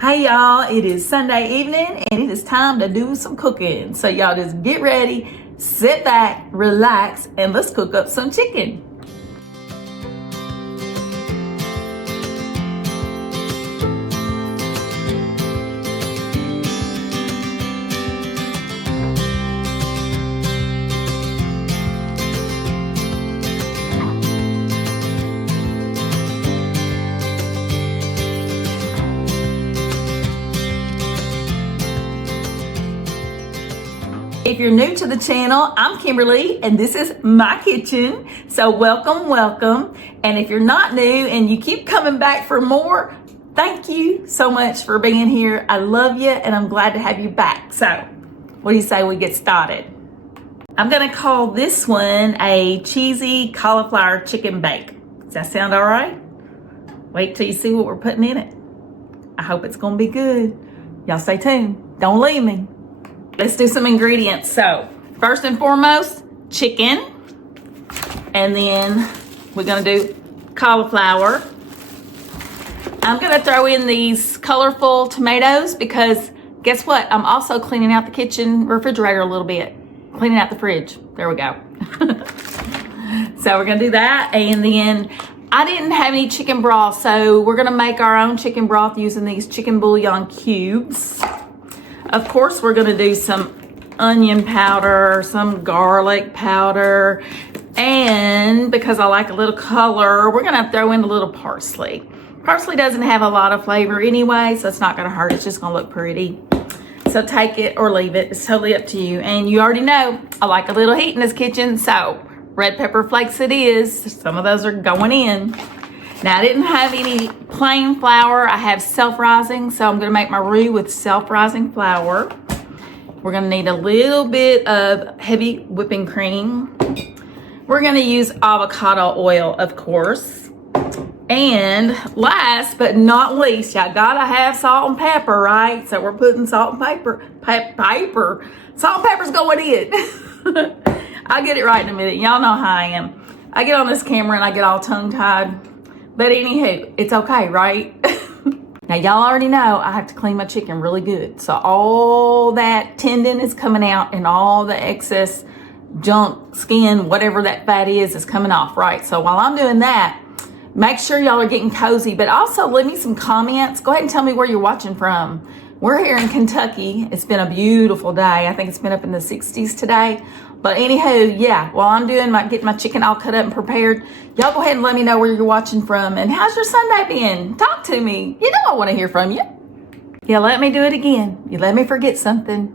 Hey y'all, it is Sunday evening and it is time to do some cooking. So y'all just get ready, sit back, relax, and let's cook up some chicken. If you're new to the channel, I'm Kimberly and this is my kitchen. So welcome. And if you're not new and you keep coming back for more, thank you so much for being here. I love you and I'm glad to have you back. So what do you say we get started? I'm gonna call this one a cheesy cauliflower chicken bake. Does that sound all right? Wait till you see what we're putting in it. I hope it's gonna be good. Y'all stay tuned. Don't leave me. Let's do some ingredients. So first and foremost, chicken. And then we're gonna do cauliflower. I'm gonna throw in these colorful tomatoes because guess what? I'm also cleaning out the kitchen refrigerator a little bit. Cleaning out the fridge. There we go. So we're gonna do that. And then I didn't have any chicken broth, so we're gonna make our own chicken broth using these chicken bouillon cubes. Of course, we're gonna do some onion powder, some garlic powder, and because I like a little color, we're gonna throw in a little parsley. Parsley doesn't have a lot of flavor anyway, so it's not gonna hurt, it's just gonna look pretty. So take it or leave it, it's totally up to you. And you already know, I like a little heat in this kitchen, so red pepper flakes it is. Some of those are going in. Now, I didn't have any plain flour. I have self-rising, so I'm gonna make my roux with self-rising flour. We're gonna need a little bit of heavy whipping cream. We're gonna use avocado oil, of course. And last but not least, y'all gotta have salt and pepper, right? So we're putting salt and pepper. Salt and pepper's going in. I'll get it right in a minute. Y'all know how I am. I get on this camera and I get all tongue-tied. But anywho, it's okay, right? Now, y'all already know I have to clean my chicken really good. So all that tendon is coming out and all the excess junk, skin, whatever that fat is coming off, right? So while I'm doing that, make sure y'all are getting cozy. But also leave me some comments. Go ahead and tell me where you're watching from. We're here in Kentucky. It's been a beautiful day. I think it's been up in the 60s today. But anywho, yeah, while I'm doing getting my chicken all cut up and prepared, y'all go ahead and let me know where you're watching from. And how's your Sunday been? Talk to me. You know I want to hear from you. Yeah, let me do it again. You let me forget something.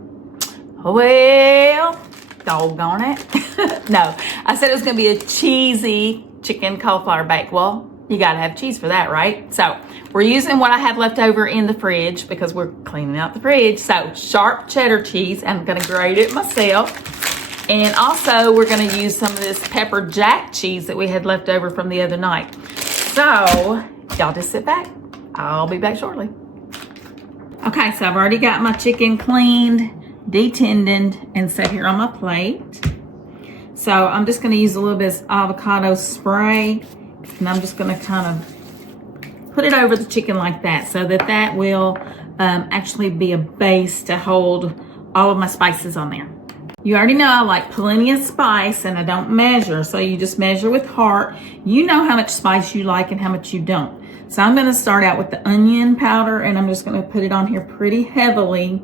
Well, doggone it. No, I said it was going to be a cheesy chicken cauliflower bake. Well, you got to have cheese for that, right? So we're using what I have left over in the fridge because we're cleaning out the fridge. So sharp cheddar cheese. I'm going to grate it myself. And also, we're going to use some of this pepper jack cheese that we had left over from the other night. So, y'all just sit back. I'll be back shortly. Okay, so I've already got my chicken cleaned, detendoned, and set here on my plate. So, I'm just going to use a little bit of avocado spray. And I'm just going to kind of put it over the chicken like that so that that will actually be a base to hold all of my spices on there. You already know I like plenty of spice and I don't measure, so you just measure with heart. You know how much spice you like and how much you don't. So I'm going to start out with the onion powder and I'm just going to put it on here pretty heavily,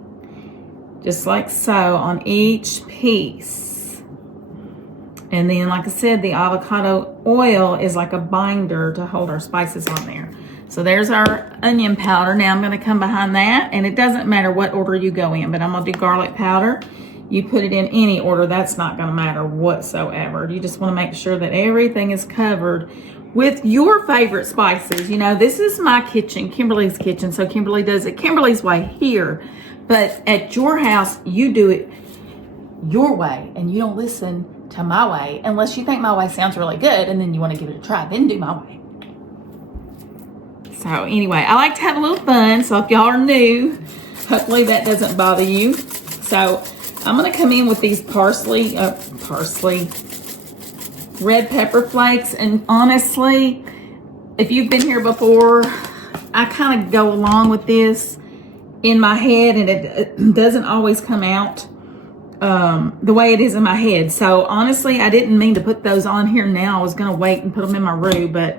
just like so, on each piece. And then, like I said, the avocado oil is like a binder to hold our spices on there. So there's our onion powder. Now I'm going to come behind that, and it doesn't matter what order you go in, but I'm going to do garlic powder. You put it in any order, that's not going to matter whatsoever. You just want to make sure that everything is covered with your favorite spices. You know, this is my kitchen, Kimberly's kitchen, so Kimberly does it Kimberly's way here. But at your house, you do it your way, and you don't listen to my way unless you think my way sounds really good, and then you want to give it a try. Then do my way. So anyway, I like to have a little fun, so if y'all are new, hopefully that doesn't bother you. So I'm going to come in with these parsley, red pepper flakes. And honestly, if you've been here before, I kind of go along with this in my head, and it doesn't always come out the way it is in my head. So honestly, I didn't mean to put those on here now. I was going to wait and put them in my roux, but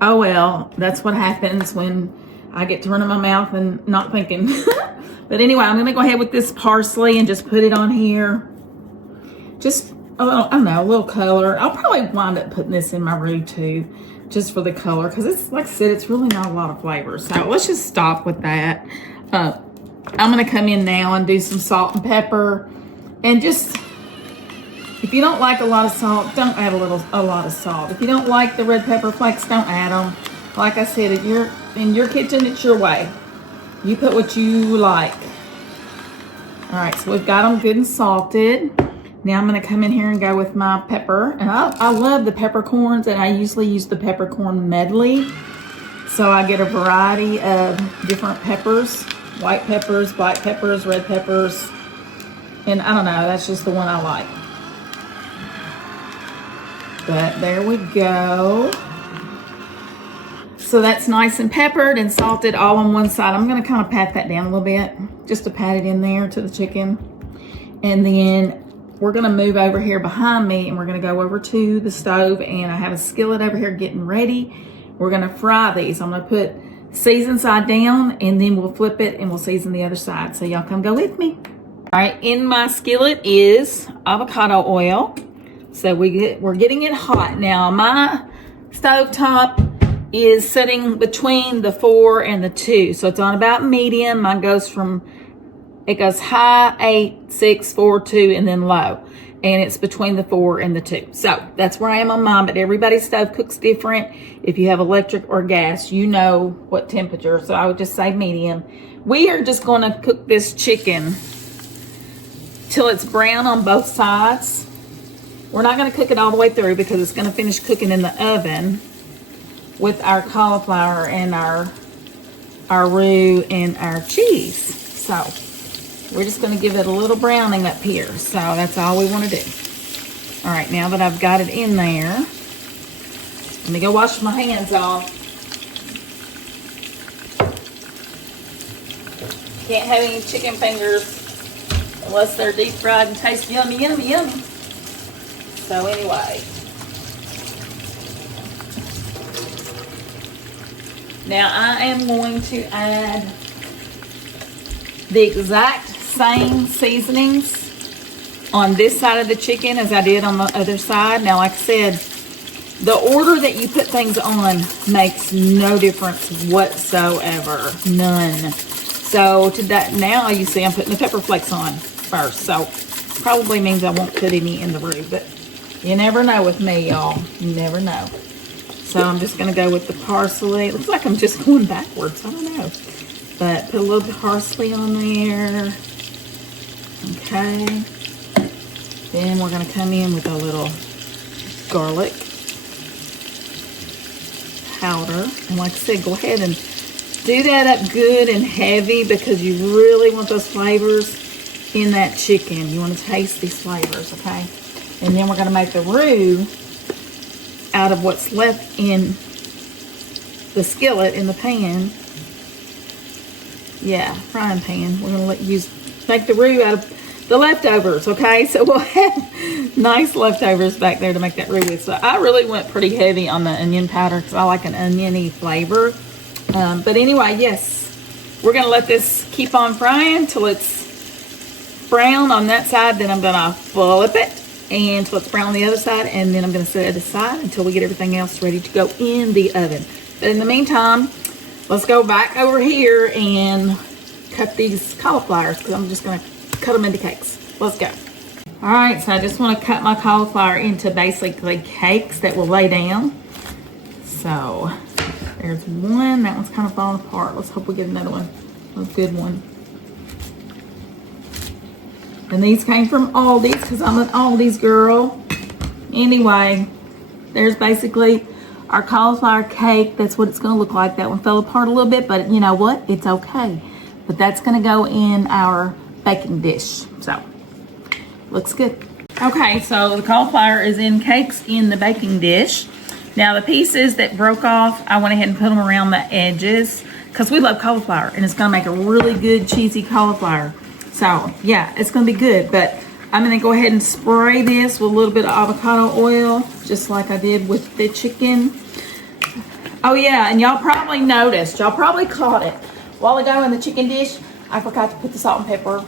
oh well, that's what happens when I get to running my mouth and not thinking. But anyway, I'm going to go ahead with this parsley and just put it on here. Just a little, I don't know, a little color. I'll probably wind up putting this in my roux too, just for the color, because it's, like I said, it's really not a lot of flavor. So let's just stop with that. I'm going to come in now and do some salt and pepper. And just, if you don't like a lot of salt, don't add a lot of salt. If you don't like the red pepper flakes, don't add them. Like I said, if you're in your kitchen, it's your way. You put what you like. All right, so we've got them good and salted. Now I'm going to come in here and go with my pepper. And I love the peppercorns, and I usually use the peppercorn medley. So I get a variety of different peppers, white peppers, black peppers, red peppers. And I don't know, that's just the one I like. But there we go. So that's nice and peppered and salted all on one side. I'm going to kind of pat that down a little bit, just to pat it in there to the chicken. And then we're going to move over here behind me, and we're going to go over to the stove, and I have a skillet over here getting ready. We're going to fry these. I'm going to put season side down, and then we'll flip it and we'll season the other side. So y'all come go with me. All right, in my skillet is avocado oil. So we're getting it hot. Now my stovetop is sitting between the 4 and the 2. So it's on about medium. Mine goes high, 8, 6, 4, 2, and then low. And it's between the 4 and the 2. So that's where I am on mine, but everybody's stove cooks different. If you have electric or gas, you know what temperature. So I would just say medium. We are just going to cook this chicken till it's brown on both sides. We're not going to cook it all the way through because it's going to finish cooking in the oven with our cauliflower and our roux and our cheese. So we're just going to give it a little browning up here. So that's all we want to do. All right, now that I've got it in there, let me go wash my hands off. Can't have any chicken fingers unless they're deep fried and taste yummy, yummy, yummy. So anyway. Now I am going to add the exact same seasonings on this side of the chicken as I did on the other side. Now, like I said, the order that you put things on makes no difference whatsoever. None. So to that, now you see I'm putting the pepper flakes on first. So probably means I won't put any in the roux, but you never know with me, y'all. You never know. So I'm just going to go with the parsley. It looks like I'm just going backwards. I don't know. But put a little bit of parsley on there. Okay. Then we're going to come in with a little garlic powder. And like I said, go ahead and do that up good and heavy because you really want those flavors in that chicken. You want to taste these flavors, okay? And then we're going to make the roux out of what's left in the skillet in the pan. Yeah, frying pan. We're going to make the roux out of the leftovers, okay? So we'll have nice leftovers back there to make that roux with. So I really went pretty heavy on the onion powder because I like an oniony flavor. But anyway, yes, we're going to let this keep on frying till it's brown on that side. Then I'm going to flip it and till it's brown on the other side. And then I'm going to set it aside until we get everything else ready to go in the oven. But in the meantime, let's go back over here and cut these cauliflowers because I'm just going to cut them into cakes. Let's go. All right, so I just want to cut my cauliflower into basically cakes that will lay down. So there's one. That one's kind of falling apart. Let's hope we get another one. A good one. And these came from Aldi's because I'm an Aldi's girl. Anyway, there's basically our cauliflower cake. That's what it's going to look like. That one fell apart a little bit, but you know what? It's okay. But that's going to go in our baking dish. So, looks good. Okay, so the cauliflower is in cakes in the baking dish. Now the pieces that broke off, I went ahead and put them around the edges because we love cauliflower, and it's gonna make a really good cheesy cauliflower. So yeah, it's gonna be good. But I'm gonna go ahead and spray this with a little bit of avocado oil, just like I did with the chicken. Oh yeah, and y'all probably noticed, y'all probably caught it. A while ago in the chicken dish, I forgot to put the salt and pepper.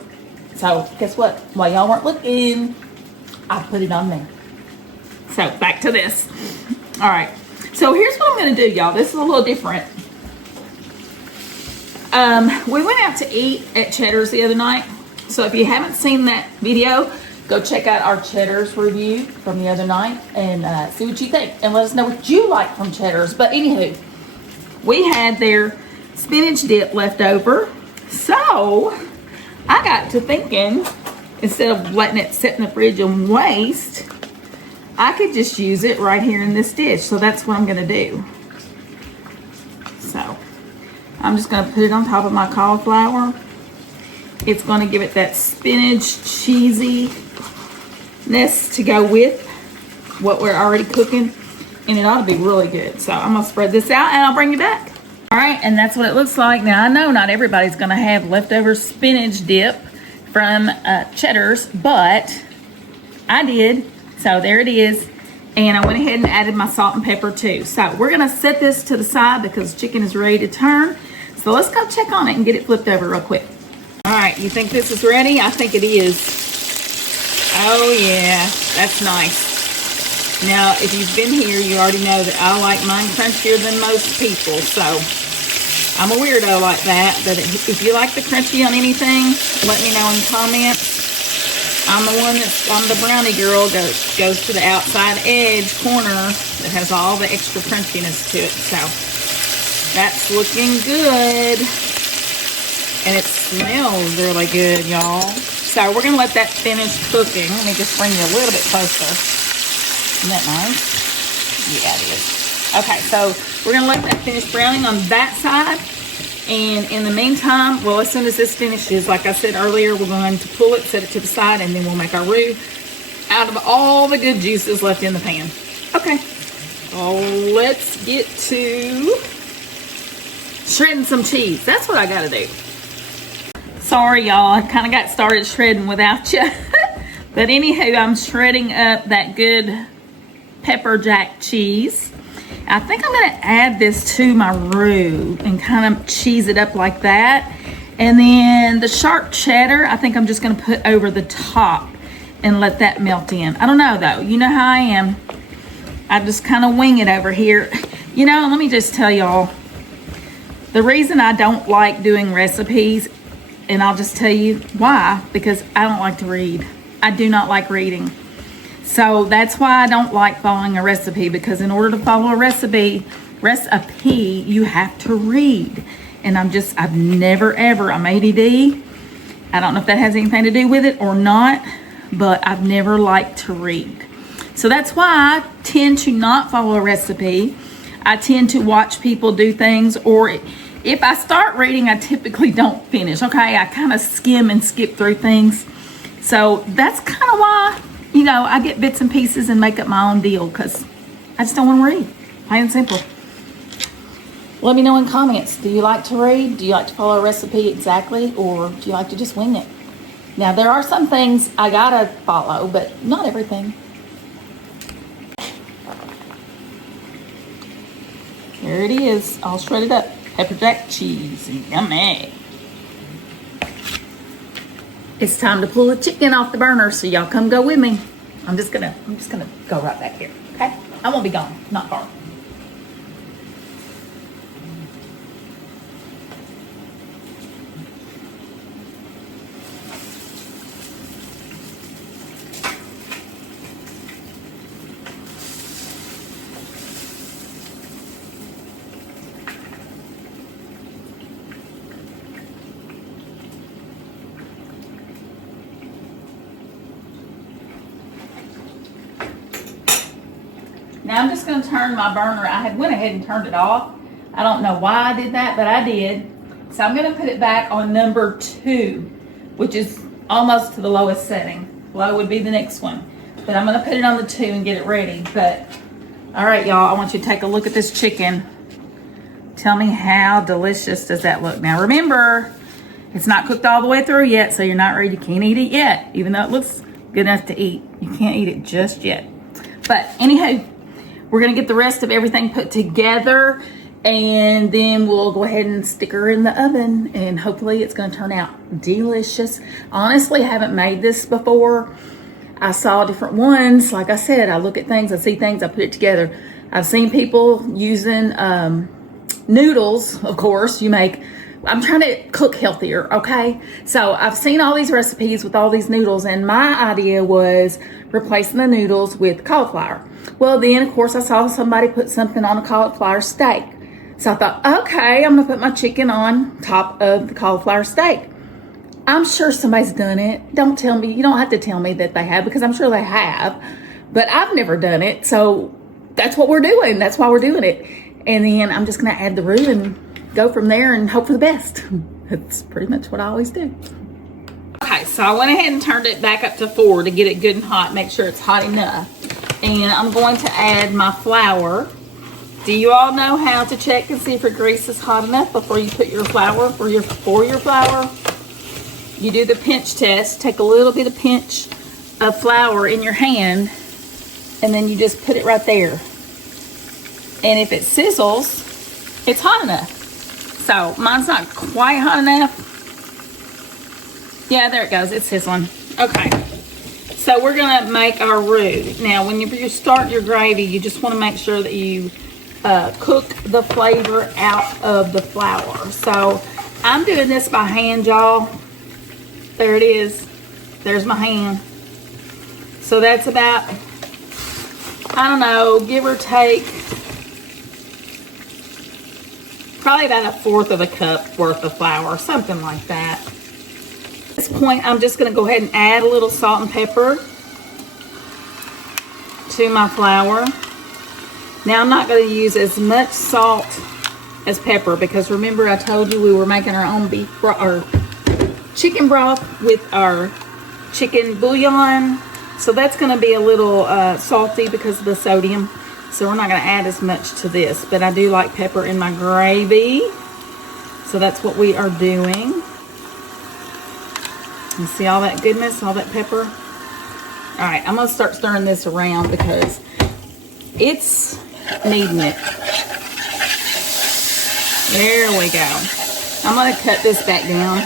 So guess what? While y'all weren't looking, I put it on there. So back to this. All right, so here's what I'm gonna do, y'all. This is a little different. We went out to eat at Cheddar's the other night. So if you haven't seen that video, go check out our Cheddar's review from the other night and see what you think. And let us know what you like from Cheddar's. But anywho, we had their spinach dip left over. So I got to thinking, instead of letting it sit in the fridge and waste, I could just use it right here in this dish. So that's what I'm gonna do. So I'm just gonna put it on top of my cauliflower. It's gonna give it that spinach cheesiness to go with what we're already cooking. And it ought to be really good. So I'm gonna spread this out and I'll bring you back. All right, and that's what it looks like. Now I know not everybody's gonna have leftover spinach dip from Cheddar's, but I did. So there it is. And I went ahead and added my salt and pepper too. So we're gonna set this to the side because chicken is ready to turn. So let's go check on it and get it flipped over real quick. All right, you think this is ready? I think it is. Oh yeah, that's nice. Now, if you've been here, you already know that I like mine crunchier than most people. So I'm a weirdo like that. But if you like the crunchy on anything, let me know in the comments. I'm the brownie girl, goes to the outside edge corner that has all the extra crunchiness to it. So that's looking good. And it smells really good, y'all. So we're gonna let that finish cooking. Let me just bring you a little bit closer. Isn't that nice? Yeah, it is. Okay, so we're gonna let that finish browning on that side. And in the meantime, well, as soon as this finishes, like I said earlier, we're going to pull it, set it to the side, and then we'll make our roux out of all the good juices left in the pan. Okay, well, let's get to shredding some cheese. That's what I gotta do. Sorry, y'all, I kind of got started shredding without you. But anywho, I'm shredding up that good pepper jack cheese. I think I'm gonna add this to my roux and kind of cheese it up like that. And then the sharp cheddar, I think I'm just gonna put over the top and let that melt in. I don't know though, you know how I am. I just kind of wing it over here. You know, let me just tell y'all, the reason I don't like doing recipes, and I'll just tell you why, because I don't like to read. I do not like reading. So that's why I don't like following a recipe, because in order to follow a recipe, you have to read. And I've never ever, I'm ADD. I don't know if that has anything to do with it or not, but I've never liked to read. So that's why I tend to not follow a recipe. I tend to watch people do things, or if I start reading, I typically don't finish. Okay, I kind of skim and skip through things. So that's kind of why, you know, I get bits and pieces and make up my own deal, because I just don't want to read. Plain and simple. Let me know in comments. Do you like to read? Do you like to follow a recipe exactly? Or do you like to just wing it? Now, there are some things I gotta follow, but not everything. There it is, all shredded up. Pepper jack cheese. Yummy. It's time to pull the chicken off the burner, so y'all come go with me. I'm just gonna go right back here, okay? I won't be gone, not far. Now I'm just going to turn my burner. I had went ahead and turned it off. I don't know why I did that, but I did. So I'm going to put it back on number 2, which is almost to the lowest setting. Low would be the next one. But I'm going to put it on the 2 and get it ready. But all right, y'all, I want you to take a look at this chicken. Tell me how delicious does that look. Now remember, it's not cooked all the way through yet, so you're not ready. You can't eat it yet, even though it looks good enough to eat. You can't eat it just yet. But anywho, we're gonna get the rest of everything put together, and then we'll go ahead and stick her in the oven, and hopefully it's gonna turn out delicious. Honestly, I haven't made this before. I saw different ones. Like I said, I look at things, I see things, I put it together. I've seen people using noodles, of course. I'm trying to cook healthier, okay? So I've seen all these recipes with all these noodles, and my idea was replacing the noodles with cauliflower. Well, then, of course, I saw somebody put something on a cauliflower steak. So I thought, okay, I'm gonna put my chicken on top of the cauliflower steak. I'm sure somebody's done it. Don't tell me, you don't have to tell me that they have, because I'm sure they have, but I've never done it. So that's what we're doing. That's why we're doing it. And then I'm just gonna add the roux and go from there and hope for the best. That's pretty much what I always do. Okay, so I went ahead and turned it back up to 4 to get it good and hot, make sure it's hot enough. And I'm going to add my flour. Do you all know how to check and see if your grease is hot enough before you put your flour for your flour? You do the pinch test, take a little bit of pinch of flour in your hand, and then you just put it right there. And if it sizzles, it's hot enough. So mine's not quite hot enough. Yeah, there it goes. It's sizzling. Okay. So we're gonna make our roux. Now, when you start your gravy, you just want to make sure that you cook the flavor out of the flour. So I'm doing this by hand, y'all. There it is. There's my hand. So that's about, I don't know, give or take, probably about 1/4 of a cup worth of flour, something like that. At this point, I'm just going to go ahead and add a little salt and pepper to my flour. Now, I'm not going to use as much salt as pepper, because remember I told you we were making our own beef or chicken broth with our chicken bouillon. So that's going to be a little salty because of the sodium. So we're not going to add as much to this, but I do like pepper in my gravy. So that's what we are doing. You see all that goodness, all that pepper? All right, I'm going to start stirring this around because it's needing it. There we go. I'm going to cut this back down.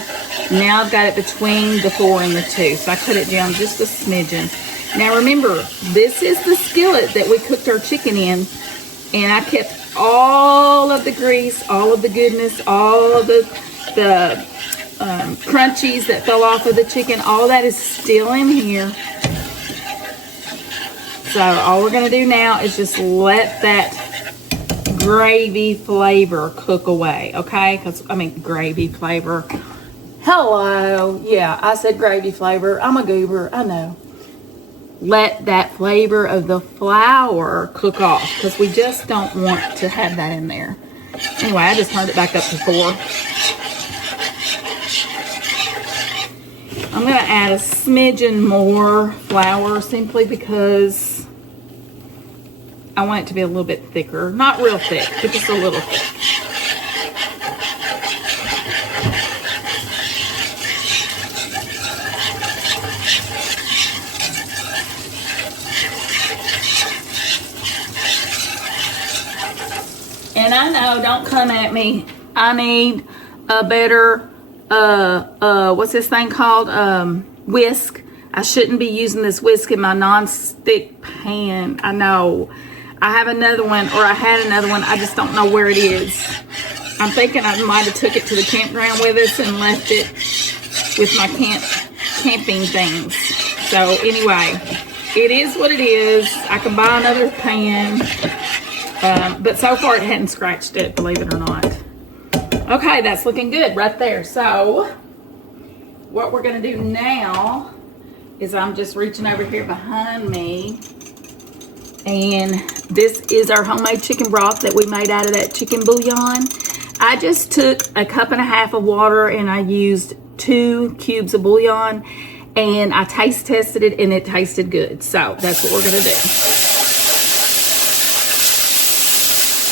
Now I've got it between the 4 and the 2. So I cut it down just a smidgen. Now remember, this is the skillet that we cooked our chicken in. And I kept all of the grease, all of the goodness, all of the crunchies that fell off of the chicken. All that is still in here. So all we're going to do now is just let that gravy flavor cook away, okay? Gravy flavor. Hello. Yeah, I said gravy flavor. I'm a goober. I know. Let that flavor of the flour cook off, because we just don't want to have that in there. Anyway, I just turned it back up to 4. I'm going to add a smidgen more flour simply because I want it to be a little bit thicker. Not real thick, but just a little thick. And I know, don't come at me. I need a better, what's this thing called? Whisk. I shouldn't be using this whisk in my non-stick pan. I know. I have another one, or I had another one. I just don't know where it is. I'm thinking I might have took it to the campground with us and left it with my camping things. So anyway, it is what it is. I can buy another pan. But so far it hadn't scratched it, believe it or not. Okay, that's looking good right there. So what we're going to do now is I'm just reaching over here behind me. And this is our homemade chicken broth that we made out of that chicken bouillon. I just took a 1.5 cups of water and I used 2 cubes of bouillon. And I taste tested it and it tasted good. So that's what we're going to do.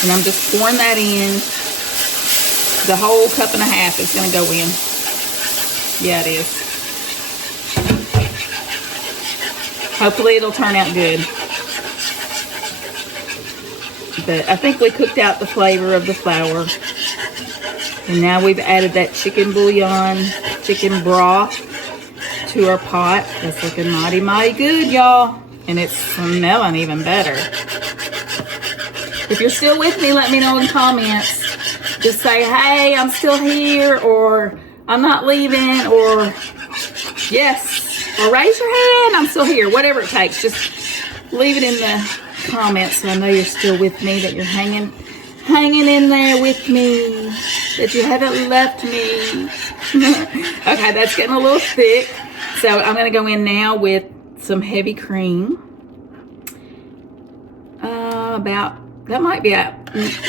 And I'm just pouring that in. The whole cup and a half is gonna go in. Yeah, it is. Hopefully it'll turn out good. But I think we cooked out the flavor of the flour. And now we've added that chicken bouillon, chicken broth to our pot. That's looking mighty, mighty good, y'all. And it's smelling even better. If you're still with me, let me know in the comments. Just say, hey, I'm still here, or I'm not leaving, or yes, or raise your hand, I'm still here. Whatever it takes, just leave it in the comments so I know you're still with me, that you're hanging in there with me, that you haven't left me. Okay, that's getting a little thick. So I'm going to go in now with some heavy cream.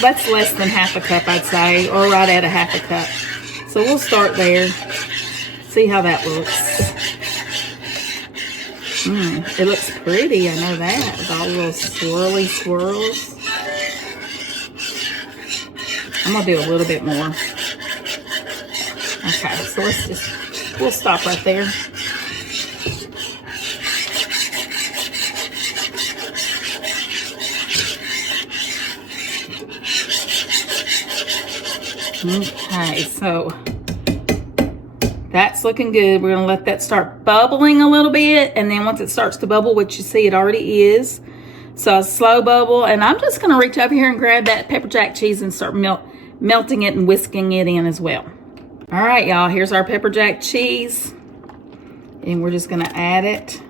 That's less than half a cup, I'd say, or right at a half a cup. So we'll start there. See how that looks. It looks pretty, I know that, with all the little swirly swirls. I'm gonna do a little bit more. Okay, so we'll stop right there. Okay, so that's looking good. We're gonna let that start bubbling a little bit, and then once it starts to bubble, which you see it already is, so a slow bubble, and I'm just gonna reach over here and grab that pepper jack cheese and start melting it and whisking it in as well. All right, y'all, here's our pepper jack cheese, and we're just gonna add it.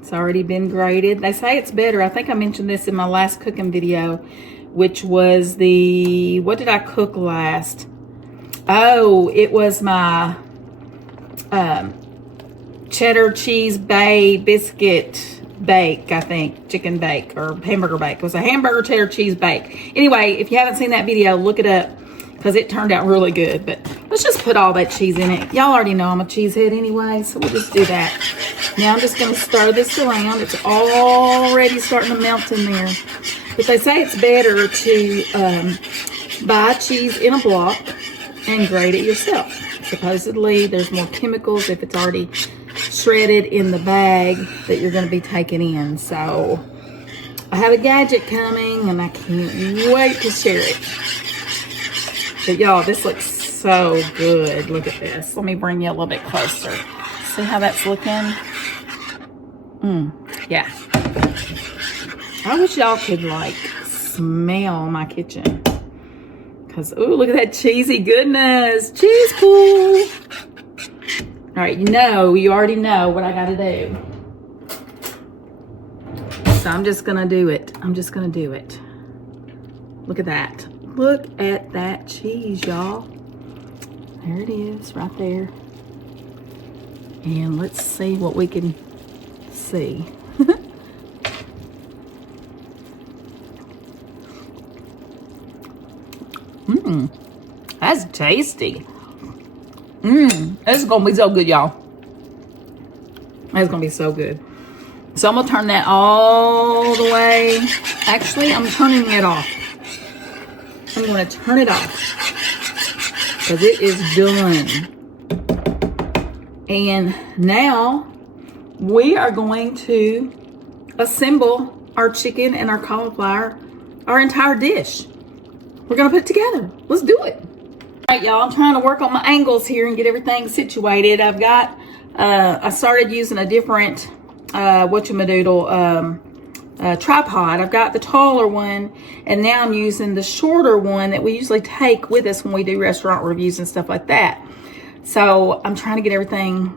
It's already been grated. They say it's better. I think I mentioned this in my last cooking video, which was what did I cook last? Oh, it was my cheddar cheese biscuit bake, I think. Chicken bake or hamburger bake. It was a hamburger cheddar cheese bake. Anyway, if you haven't seen that video, look it up because it turned out really good. But let's just put all that cheese in it. Y'all already know I'm a cheesehead anyway, so we'll just do that. Now I'm just going to stir this around. It's already starting to melt in there. But they say it's better to buy cheese in a block and grate it yourself. Supposedly there's more chemicals if it's already shredded in the bag that you're going to be taking in. So I have a gadget coming and I can't wait to share it. But y'all, this looks so good. Look at this. Let me bring you a little bit closer. See how that's looking? Yeah. I wish y'all could like smell my kitchen. Cause, ooh, look at that cheesy goodness. Cheese pool. All right, you already know what I gotta do. So I'm just gonna do it. Look at that. Look at that cheese, y'all. There it is, right there. And let's see what we can see. That's tasty. This is gonna be so good, y'all. It's gonna be so good. So I'm gonna turn that all the way. Actually, I'm turning it off. I'm gonna turn it off because it is done. And now we are going to assemble our chicken and our cauliflower, our entire dish. We're gonna put it together. Let's do it. All right, y'all, I'm trying to work on my angles here and get everything situated. I've got, I started using a different, tripod. I've got the taller one, and now I'm using the shorter one that we usually take with us when we do restaurant reviews and stuff like that. So I'm trying to get everything,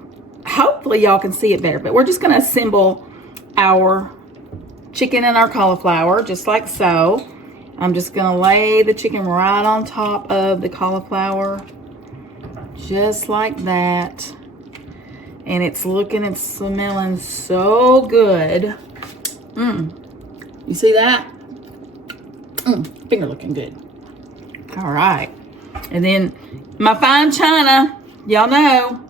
hopefully y'all can see it better, but we're just gonna assemble our chicken and our cauliflower, just like so. I'm just gonna lay the chicken right on top of the cauliflower, just like that. And it's looking and smelling so good. You see that? Finger looking good. All right. And then my fine china, y'all know,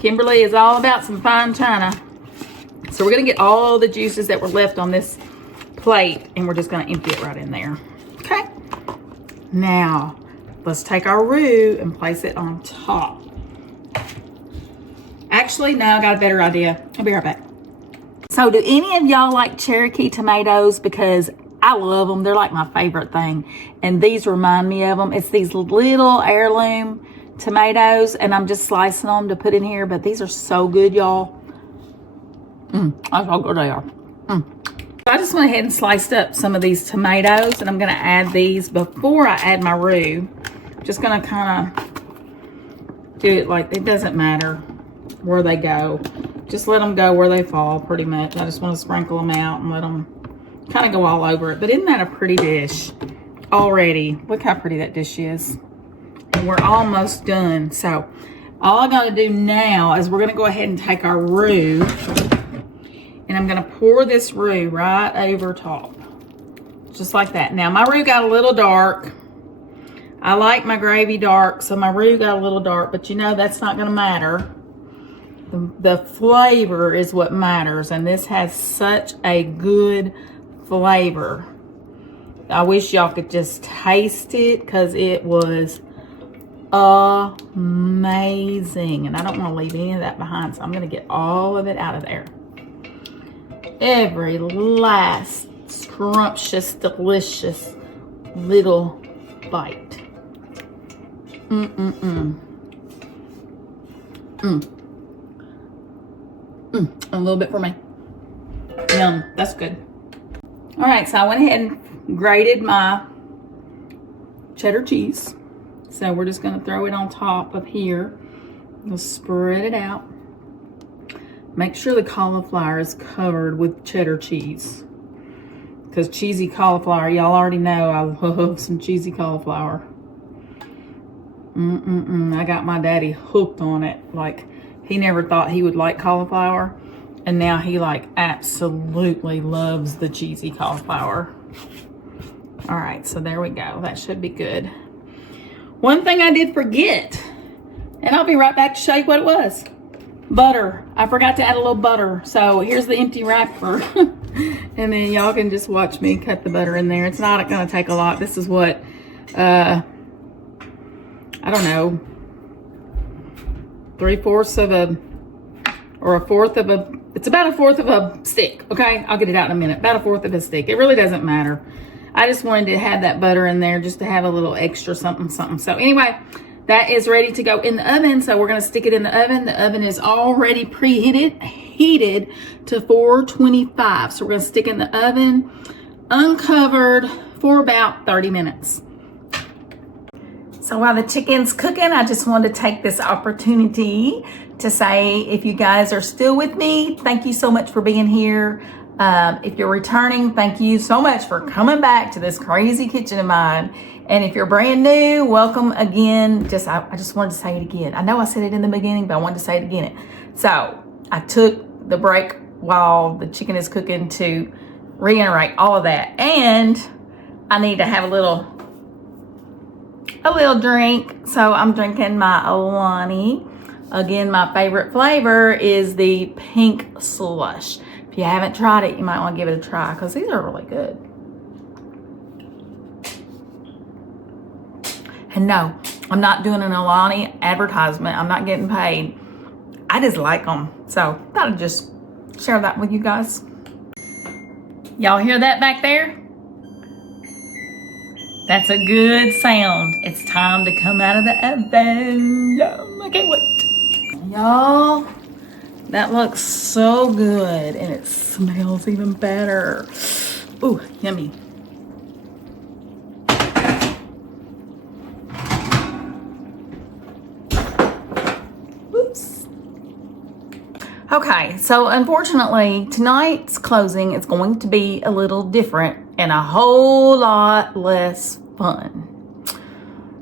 Kimberly is all about some fine china. So we're gonna get all the juices that were left on this plate and we're just gonna empty it right in there. Okay. Now, let's take our roux and place it on top. Actually, no, I got a better idea. I'll be right back. So do any of y'all like Cherokee tomatoes? Because I love them. They're like my favorite thing. And these remind me of them. It's these little heirloom tomatoes, and I'm just slicing them to put in here. But these are so good, y'all. That's how good they are. So I just went ahead and sliced up some of these tomatoes, and I'm going to add these before I add my roux. Just going to kind of do it like, it doesn't matter where they go. Just let them go where they fall, pretty much. I just want to sprinkle them out and let them kind of go all over it. But isn't that a pretty dish already? Look how pretty that dish is. And we're almost done. So all I got to do now is we're going to go ahead and take our roux, and I'm going to pour this roux right over top. Just like that. Now, my roux got a little dark. I like my gravy dark, so my roux got a little dark. But you know, that's not going to matter. The flavor is what matters. And this has such a good flavor. I wish y'all could just taste it, because it was amazing. And I don't want to leave any of that behind, so I'm going to get all of it out of there. Every last scrumptious, delicious little bite. A little bit for me. Yum, that's good. All right, so I went ahead and grated my cheddar cheese. So we're just gonna throw it on top of here. We'll spread it out. Make sure the cauliflower is covered with cheddar cheese, because cheesy cauliflower, y'all already know I love some cheesy cauliflower. I got my daddy hooked on it. Like, he never thought he would like cauliflower, and now he like absolutely loves the cheesy cauliflower. All right, so there we go. That should be good. One thing I did forget, and I'll be right back to show you what it was. Butter. I forgot to add a little butter. So here's the empty wrapper. And then y'all can just watch me cut the butter in there. It's not going to take a lot. This is what, I don't know, 3/4 of a, or a fourth of a, it's about a fourth of a stick. Okay, I'll get it out in a minute. About a fourth of a stick. It really doesn't matter. I just wanted to have that butter in there just to have a little extra something. So anyway, that is ready to go in the oven. So we're going to stick it in the oven. The oven is already heated to 425. So we're going to stick it in the oven uncovered for about 30 minutes. So while the chicken's cooking, I just wanted to take this opportunity to say, if you guys are still with me, thank you so much for being here. If you're returning, thank you so much for coming back to this crazy kitchen of mine. And if you're brand new, welcome again. I just wanted to say it again. I know I said it in the beginning, but I wanted to say it again. So I took the break while the chicken is cooking to reiterate all of that. And I need to have a little drink. So I'm drinking my Alani. Again, my favorite flavor is the pink slush. If you haven't tried it, you might want to give it a try, because these are really good. And no, I'm not doing an Alani advertisement. I'm not getting paid. I just like them. So I thought I'd just share that with you guys. Y'all hear that back there? That's a good sound. It's time to come out of the oven. Yum, I can't wait. Y'all, that looks so good, and it smells even better. Ooh, yummy. Oops. Okay, so unfortunately, tonight's closing is going to be a little different and a whole lot less fun.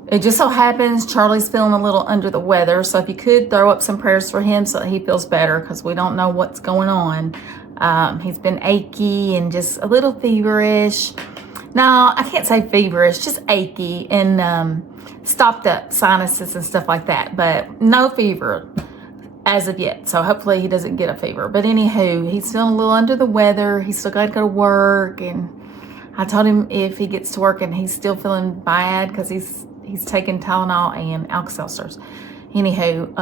It just so happens Charlie's feeling a little under the weather, so if you could throw up some prayers for him so that he feels better, because we don't know what's going on. He's been achy and just a little feverish. No, I can't say feverish, just achy and stopped up sinuses and stuff like that, but no fever as of yet. So hopefully he doesn't get a fever. But anywho, he's feeling a little under the weather. He's still got to go to work, and I told him if he gets to work and he's still feeling bad because he's taking Tylenol and Alka-Seltzers. Anywho,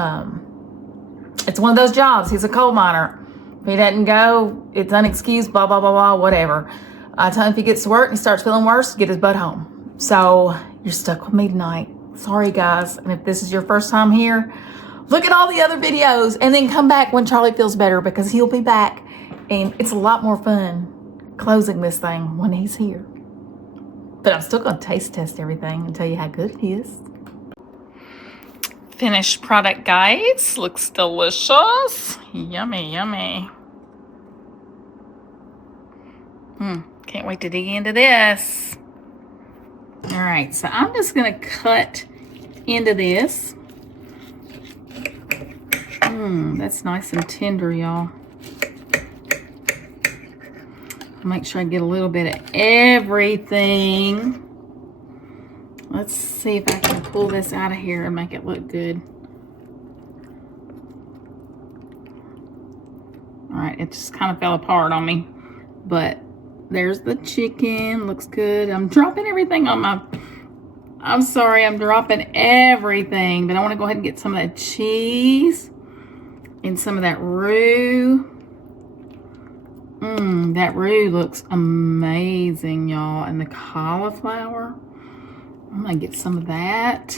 it's one of those jobs. He's a coal miner. If he doesn't go, it's unexcused, blah, blah, blah, blah, whatever. I tell him if he gets to work and he starts feeling worse, get his butt home. So you're stuck with me tonight. Sorry, guys. And if this is your first time here, look at all the other videos and then come back when Charlie feels better, because he'll be back. And it's a lot more fun closing this thing when he's here. But I'm still going to taste test everything and tell you how good it is. Finished product, guys. Looks delicious. Yummy, yummy. Can't wait to dig into this. All right, so I'm just going to cut into this. That's nice and tender, y'all. Make sure I get a little bit of everything. Let's see if I can pull this out of here and make it look good. All right, it just kind of fell apart on me. But there's the chicken. Looks good. I'm dropping everything on my... I'm sorry, I'm dropping everything. But I want to go ahead and get some of that cheese and some of that roux. That roux looks amazing, y'all. And the cauliflower. I'm going to get some of that.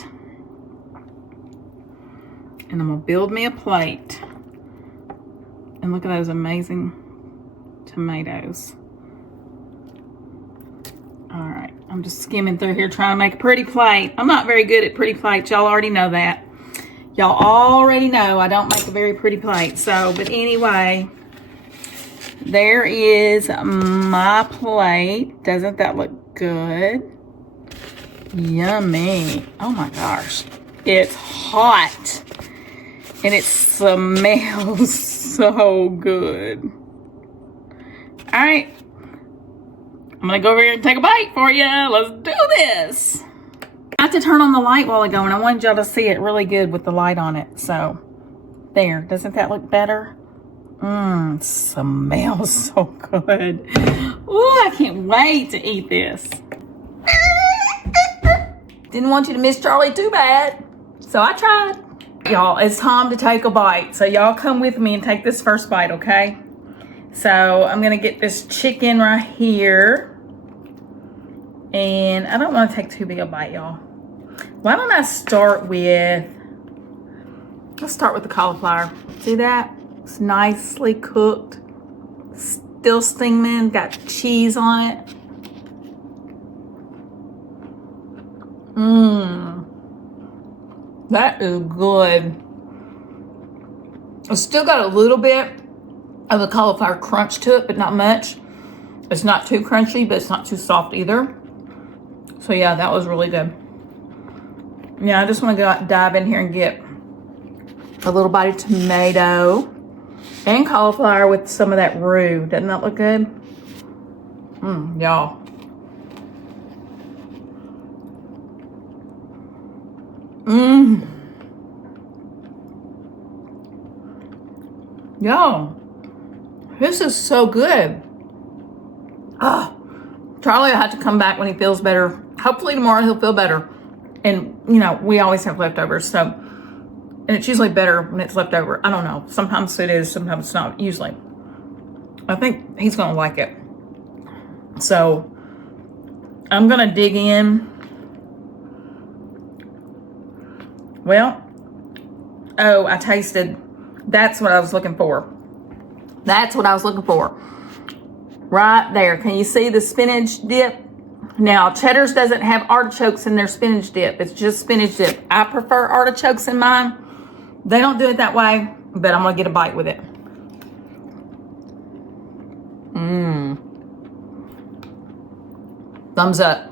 And I'm going to build me a plate. And look at those amazing tomatoes. All right. I'm just skimming through here trying to make a pretty plate. I'm not very good at pretty plates. Y'all already know that. Y'all already know I don't make a very pretty plate. So, but anyway, there is my plate. Doesn't that look good? Yummy. Oh my gosh. It's hot. And it smells so good. All right. I'm going to go over here and take a bite for you. Let's do this. I have to turn on the light while I go, and I wanted y'all to see it really good with the light on it. So, there. Doesn't that look better? Smells so good. Ooh, I can't wait to eat this. Didn't want you to miss Charlie too bad, so I tried. Y'all, it's time to take a bite. So y'all come with me and take this first bite, okay? So I'm gonna get this chicken right here. And I don't wanna take too big a bite, y'all. Why don't I start with, let's start with the cauliflower. See that? It's nicely cooked. Still steaming, got cheese on it. That is good. It's still got a little bit of the cauliflower crunch to it, but not much. It's not too crunchy, but it's not too soft either. So yeah, that was really good. Yeah, I just want to go out and dive in here and get a little bite of tomato and cauliflower with some of that roux. Doesn't that look good? Y'all. Yo, this is so good. Charlie will have to come back when he feels better. Hopefully tomorrow he'll feel better. And, you know, we always have leftovers. So, and it's usually better when it's left over. I don't know. Sometimes it is, sometimes it's not. Usually. I think he's going to like it. So, I'm going to dig in. Well, oh, I tasted, that's what I was looking for. That's what I was looking for. Right there. Can you see the spinach dip? Now, Cheddar's doesn't have artichokes in their spinach dip. It's just spinach dip. I prefer artichokes in mine. They don't do it that way, but I'm going to get a bite with it. Thumbs up.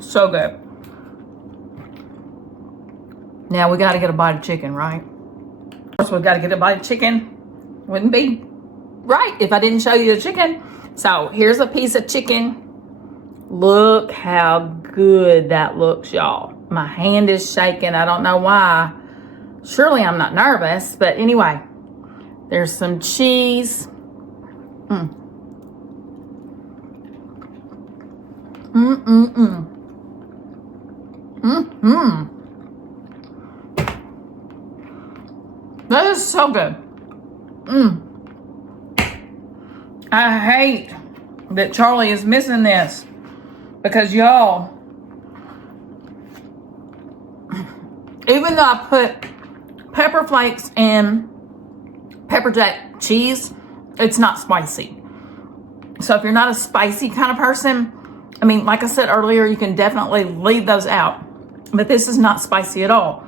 So good. Now we got to get a bite of chicken, right? First, we got to get a bite of chicken. Wouldn't be right if I didn't show you the chicken. So here's a piece of chicken. Look how good that looks, y'all. My hand is shaking. I don't know why. Surely I'm not nervous, but anyway, there's some cheese. That is so good. I hate that Charlie is missing this because y'all, even though I put pepper flakes and pepper jack cheese, it's not spicy. So if you're not a spicy kind of person, I mean, like I said earlier, you can definitely leave those out. But this is not spicy at all.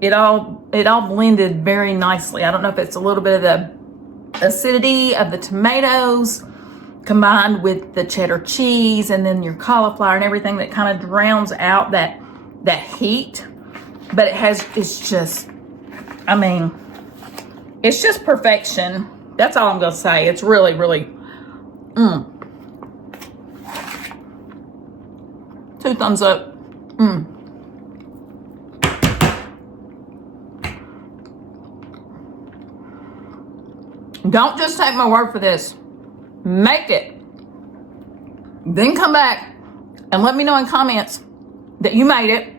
It all blended very nicely. I don't know if it's a little bit of the acidity of the tomatoes combined with the cheddar cheese and then your cauliflower and everything that kind of drowns out that heat. But it's just, I mean, it's just perfection. That's all I'm gonna say. It's really, really, 2 thumbs up. Don't just take my word for this. Make it. Then come back and let me know in comments that you made it,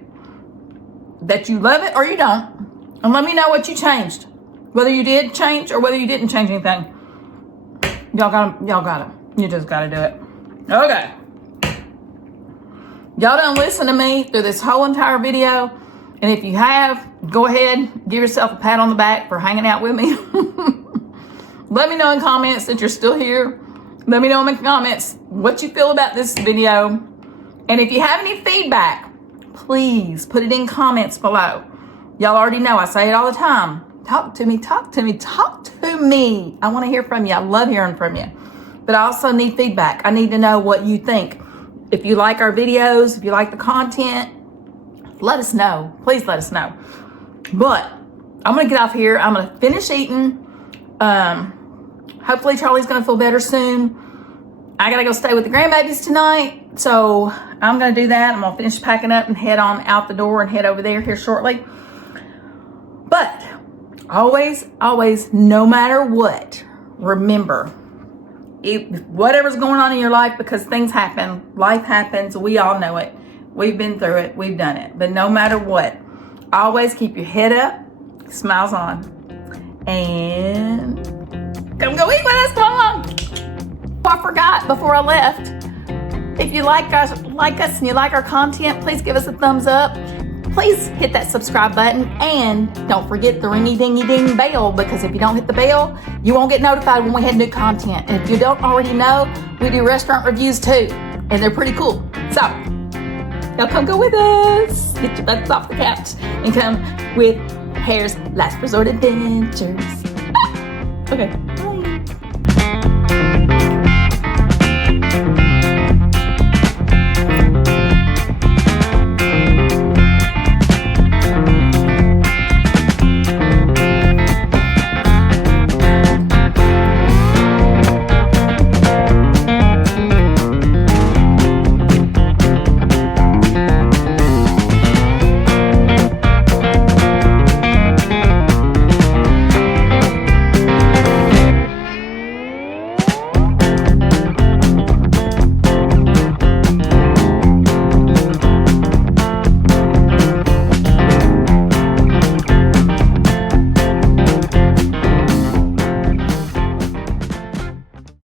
that you love it or you don't, and let me know what you changed. Whether you did change or whether you didn't change anything. Y'all got it. You just gotta do it. Okay. Y'all done listen to me through this whole entire video. And if you have, go ahead, give yourself a pat on the back for hanging out with me. Let me know in comments that you're still here. Let me know in the comments what you feel about this video. And if you have any feedback, please put it in comments below. Y'all already know I say it all the time. Talk to me, talk to me, talk to me. I want to hear from you. I love hearing from you. But I also need feedback. I need to know what you think. If you like our videos, if you like the content, let us know. Please let us know. But I'm going to get off here. I'm going to finish eating. Hopefully Charlie's going to feel better soon. I got to go stay with the grandbabies tonight. So I'm going to do that. I'm going to finish packing up and head on out the door and head over there here shortly. But always, no matter what, remember, whatever's going on in your life, because things happen, life happens, we all know it. We've been through it, we've done it. But no matter what, always keep your head up, smiles on, and come go eat with us, come on. I forgot before I left, if you like us and you like our content, please give us a thumbs up. Please hit that subscribe button and don't forget the ringy dingy ding bell, because if you don't hit the bell, you won't get notified when we have new content. And if you don't already know, we do restaurant reviews too, and they're pretty cool. So, y'all come go with us. Get your butts off the couch and come with Hare's Last Resort Adventures. Okay.